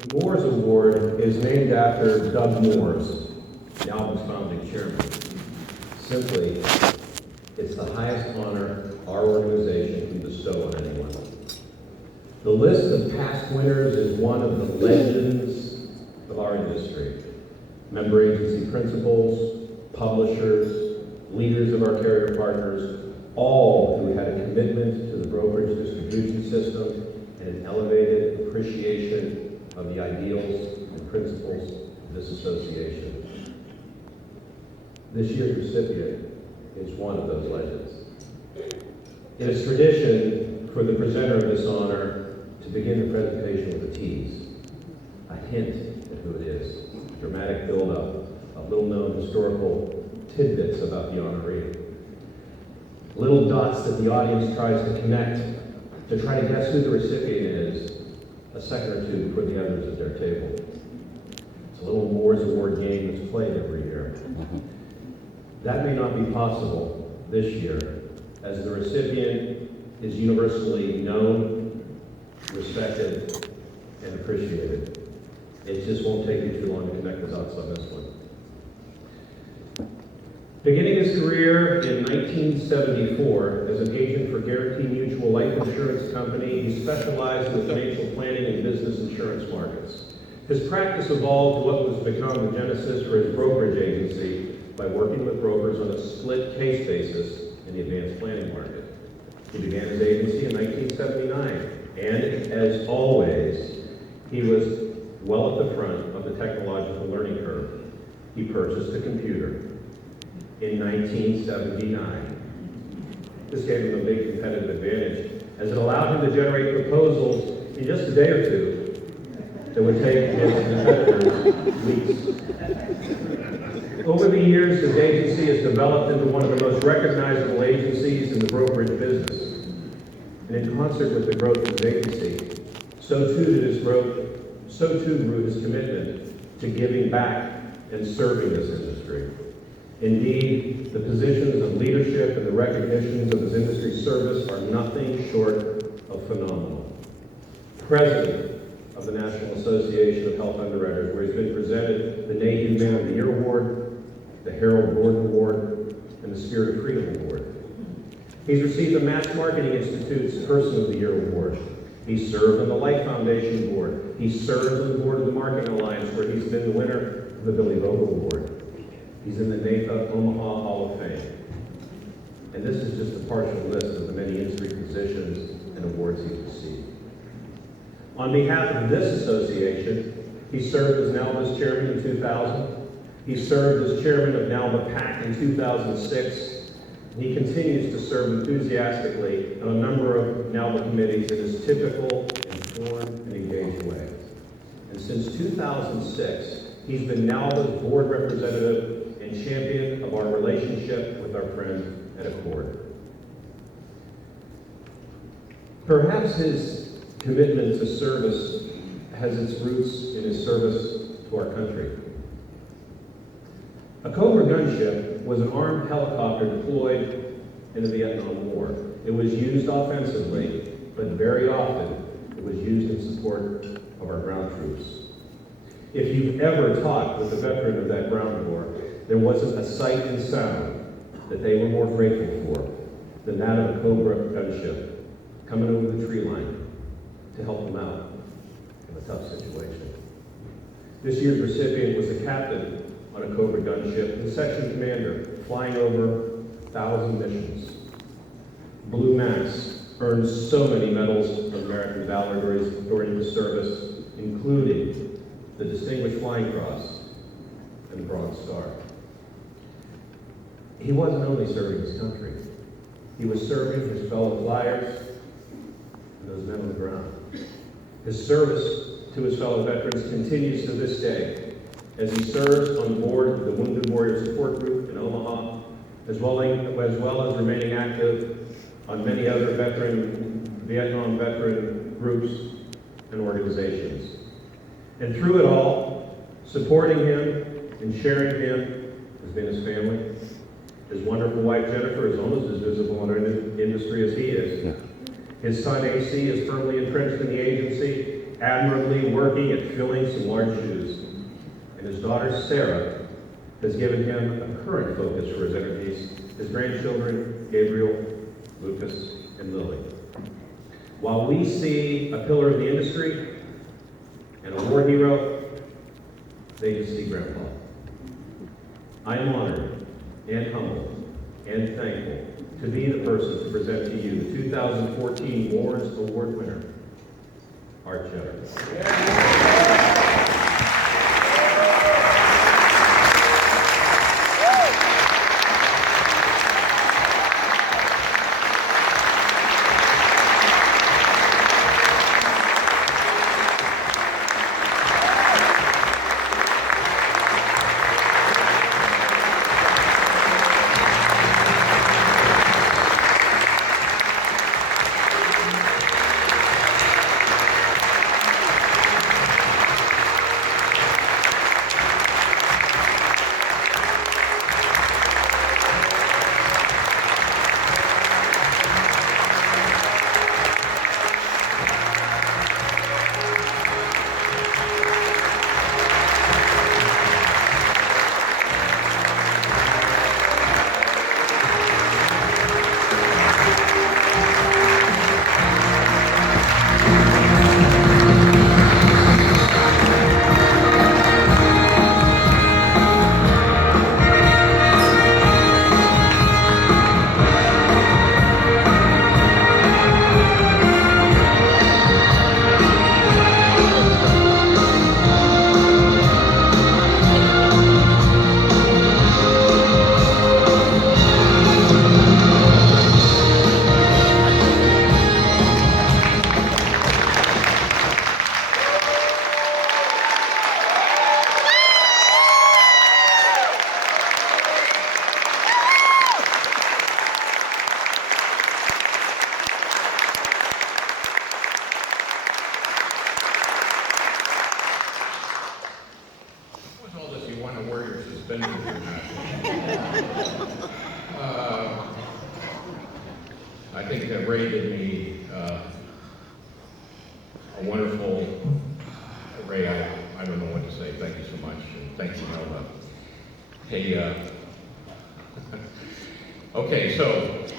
The Mooers Award is named after Doug Mooers, NAILBA's founding chairman. Simply, it's the highest honor our organization can bestow on anyone. The list of past winners is one of the legends of our industry. Member agency principals, publishers, leaders of our carrier partners, all who had a commitment to the brokerage distribution system and an elevated appreciation of the ideals and principles of this association. This year's recipient is one of those legends. It is tradition for the presenter of this honor to begin the presentation with a tease, a hint at who it is, dramatic build-up of little-known historical tidbits about the honoree, little dots that the audience tries to connect to try to guess who the recipient is a second or two before the others at their table. It's a little Mooers Award game that's played every year. That may not be possible this year, as the recipient is universally known, respected, and appreciated. It just won't take you too long to connect the dots on this one. Beginning his career in 1974 as an agent for Guarantee Mutual Life Insurance Company, he specialized in the financial planning and business insurance markets. His practice evolved to what was become the genesis for his brokerage agency by working with brokers on a split case basis in the advanced planning market. He began his agency in 1979, and as always, he was well at the front of the technological learning curve. He purchased a computer in 1979. This gave him a big competitive advantage, as it allowed him to generate proposals in just a day or two that would take his competitors weeks. Over the years, his agency has developed into one of the most recognizable agencies in the brokerage business. And in concert with the growth of his agency, so too grew his commitment to giving back and serving this industry. Indeed, the positions of leadership and the recognitions of his industry service are nothing short of phenomenal. President of the National Association of Health Underwriters, where he's been presented the NAILBA Man of the Year Award, the Harold Gordon Award, and the Spirit of Freedom Award. He's received the Mass Marketing Institute's Person of the Year Award. He served on the Life Foundation Board. He serves on the board of the Marketing Alliance, where he's been the winner of the Billy Vogel Award. He's in the NAILBA Omaha Hall of Fame. And this is just a partial list of the many industry positions and awards he's received. On behalf of this association, he served as NAILBA's chairman in 2000. He served as chairman of NAILBA PAC in 2006. He continues to serve enthusiastically on a number of NAILBA committees in his typical, informed, and engaged way. And since 2006, he's been NAILBA's board representative and champion of our relationship with our friend at Accord. Perhaps his commitment to service has its roots in his service to our country. A Cobra gunship was an armed helicopter deployed in the Vietnam War. It was used offensively, but very often it was used in support of our ground troops. If you've ever talked with a veteran of that ground war, there wasn't a sight and sound that they were more grateful for than that of a Cobra gunship coming over the tree line to help them out in a tough situation. This year's recipient was a captain on a Cobra gunship and section commander flying over 1,000 missions. Blue Max earned so many medals of American valor during his service, including the Distinguished Flying Cross and Bronze Star. He wasn't only serving his country, he was serving his fellow flyers and those men on the ground. His service to his fellow veterans continues to this day, as he serves on the board of the Wounded Warrior Support Group in Omaha, as well as remaining active on many other Vietnam veteran groups and organizations. And through it all, supporting him and sharing him has been his family. His wonderful wife, Jennifer, is almost as visible in our industry as he is. Yeah. His son, AC, is firmly entrenched in the agency, admirably working at filling some large shoes, and his daughter Sarah has given him a current focus for his energies, his grandchildren, Gabriel, Lucas, and Lily. While we see a pillar of the industry and a war hero, they just see Grandpa. I am honored and humbled and thankful to be the person to present to you the 2014 Mooers Award winner, Art Cheddar. I think that Ray did me a wonderful, Ray, I don't know what to say. Thank you so much. And thanks, NAILBA. Hey, okay, so you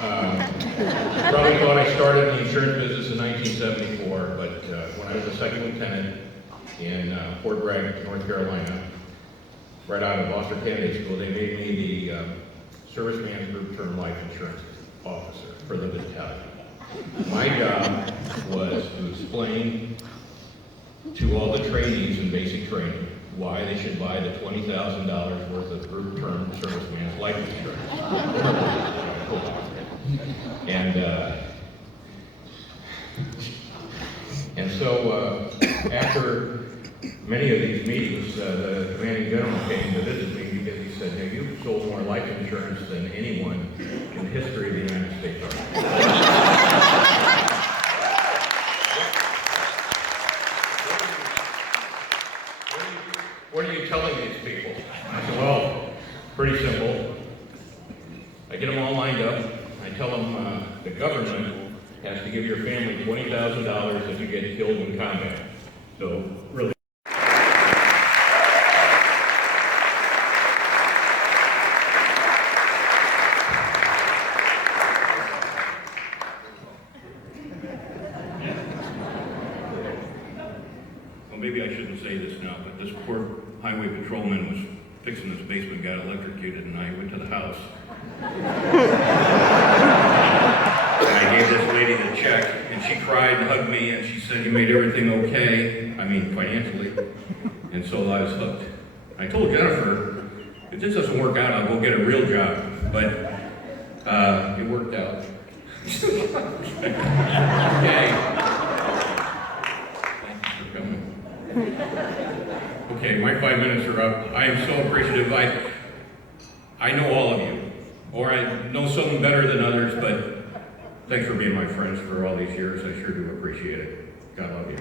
probably thought I started in the insurance business in 1974, but when I was a second lieutenant in Fort Bragg, North Carolina, right out of Foster Candidate School, they made me the Serviceman's Group Term Life Insurance Officer for the battalion. My job was to explain to all the trainees in basic training why they should buy the $20,000 worth of group term serviceman's life insurance. And so after many of these meetings, the commanding general came to visit me because he said, "Hey, you've sold more life insurance than anyone in the history of the United States Army." What are you telling these people? I said, well, pretty simple. I get them all lined up. I tell them the government has to give your family $20,000 if you get killed in combat. So, really. Well, maybe I shouldn't say this now, but this poor highway patrolman was fixing his basement, got electrocuted, and I went to the house. And I gave this lady the check, and she cried and hugged me, and she said, "You made everything okay," I mean, financially. And so I was hooked. I told Jennifer, if this doesn't work out, I'll go get a real job. But it worked out. Okay. Thanks for coming. Okay, my 5 minutes are up. I am so appreciative. I know all of you, or I know some better than others, but thanks for being my friends for all these years. I sure do appreciate it. God love you.